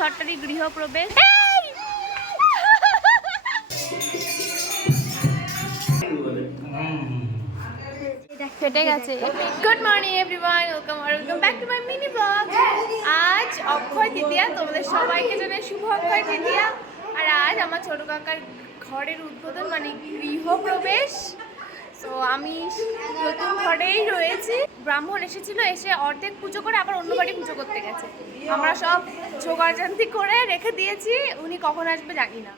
ঘরটারই গৃহপ্রবেশ। ফেটে গেছে। Good morning everyone, welcome back to my mini blog. আজ অক্ষয় তৃতীয়া, তোমাদের সবাইকে জানাই শুভ অক্ষয় তৃতীয়া। আর আজ আমার ছোট কাকার ঘরের উদ্বোধন, মানে গৃহপ্রবেশ। তো আমি নতুন ঘরেই রয়েছি। ব্রাহ্মণ এসেছিল, এসে অর্ধেক পুজো করে আবার অন্য বাড়ি পুজো করতে গেছে। আমরা সব জোগাড়জান্তি করে রেখে দিয়েছি, উনি কখন আসবে জানি না।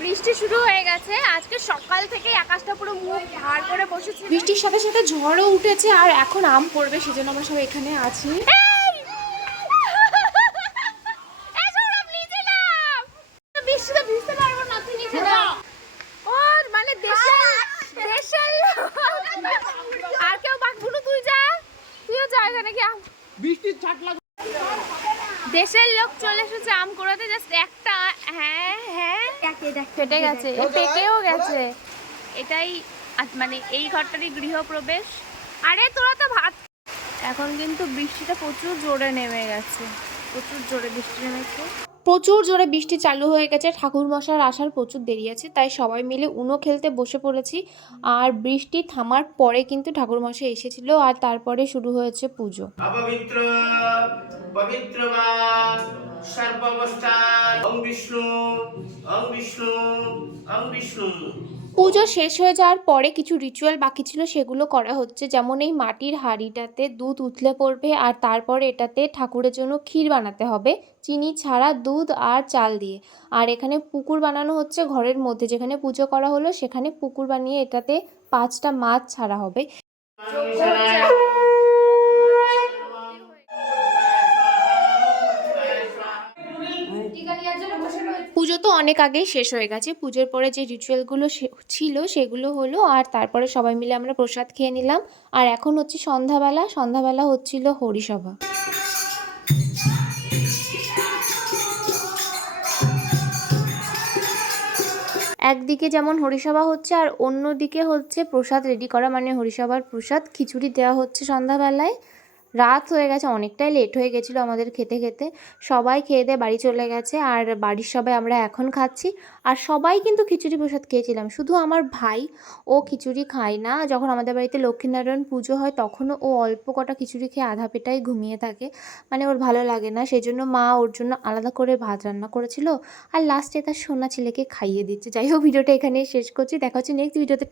বৃষ্টি শুরু হয়ে গেছে। আজকে সকাল থেকে আকাশটা পুরো মুখ ভার করে বসেছে। বৃষ্টির সাথে সাথে ঝড়ও উঠেছে, আর এখন আম পড়বে, সেজন্য আমরা সব এখানে আছি। বৃষ্টিতে ভিজতে পারবো না, তুই নিচে যা। ওর মানে আর কেউ বাকবুনু, তুই যা, তুইও যা এখানে কি আম। বৃষ্টির ছাট লাগে। দেশের লোক চলে এসেছে আম কুড়াতে, জাস্ট একটা। হ্যাঁ হ্যাঁ, ফেটে গেছে, পেকেও গেছে। এটাই মানে এই ঘরটারই গৃহপ্রবেশ। আরে তোরা তো ভাত। এখন কিন্তু বৃষ্টিটা প্রচুর জোরে নেমে গেছে, প্রচুর জোরে বৃষ্টি নেমেছে, প্রচুর জোরে বৃষ্টি চালু হয়ে গেছে। ঠাকুর মশার আসার প্রচুর দেরি আছে, তাই সবাই মিলে উনো খেলতে বসে পড়েছি। আর বৃষ্টি থামার পরে কিন্তু ঠাকুর মশাই এসেছিল, আর তারপরে শুরু হয়েছে পুজো। অপবিত্র পবিত্র বা সর্বাবস্থান ওম বিষ্ণু ওম বিষ্ণু ওম বিষ্ণু। পুজো শেষ হয়ে যাওয়ার পরে কিছু রিচুয়াল বাকি ছিল, সেগুলো করা হচ্ছে। যেমন এই মাটির হাঁড়িটাতে দুধ উথলে পড়বে, আর তারপরে এটাতে ঠাকুরের জন্য ক্ষীর বানাতে হবে, চিনি ছাড়া দুধ আর চাল দিয়ে। আর এখানে পুকুর বানানো হচ্ছে ঘরের মধ্যে, যেখানে পুজো করা হলো সেখানে পুকুর বানিয়ে এটাতে 5টা মাছ ছাড়া হবে। পুজো তো অনেক আগেই শেষ হয়ে গেছে। পুজোর পরে যে রিচুয়ালগুলো ছিল সেগুলো হলো, আর তারপরে সবাই মিলে আমরা প্রসাদ খেয়ে নিলাম। আর এখন হচ্ছে সন্ধ্যাবেলা। সন্ধ্যাবেলা হচ্ছিল হরিসভা। একদিকে যেমন হরিসভা হচ্ছে, আর অন্যদিকে হচ্ছে প্রসাদ রেডি করা, মানে হরিসভার প্রসাদ খিচুড়ি দেওয়া হচ্ছে সন্ধ্যাবেলায়। রাত হয়ে গেছে, অনেকটাই লেট হয়ে গেছিলো আমাদের খেতে খেতে। সবাই খেয়ে দিয়ে বাড়ি চলে গেছে, আর বাড়ির সবাই আমরা এখন খাচ্ছি। আর সবাই কিন্তু খিচুড়ি প্রসাদ খেয়েছিলাম, শুধু আমার ভাই, ও খিচুড়ি খায় না। যখন আমাদের বাড়িতে লক্ষ্মীনারায়ণ পুজো হয় তখনও ও অল্প কটা খিচুড়ি খেয়ে আধা পেটাই ঘুমিয়ে থাকে, মানে ওর ভালো লাগে না। সেই জন্য মা ওর জন্য আলাদা করে ভাত রান্না করেছিল, আর লাস্টে তার সোনা ছেলেকে খাইয়ে দিচ্ছে। যাই হোক, ভিডিওটা এখানেই শেষ করছি, দেখা হচ্ছে নেক্সট ভিডিওতে।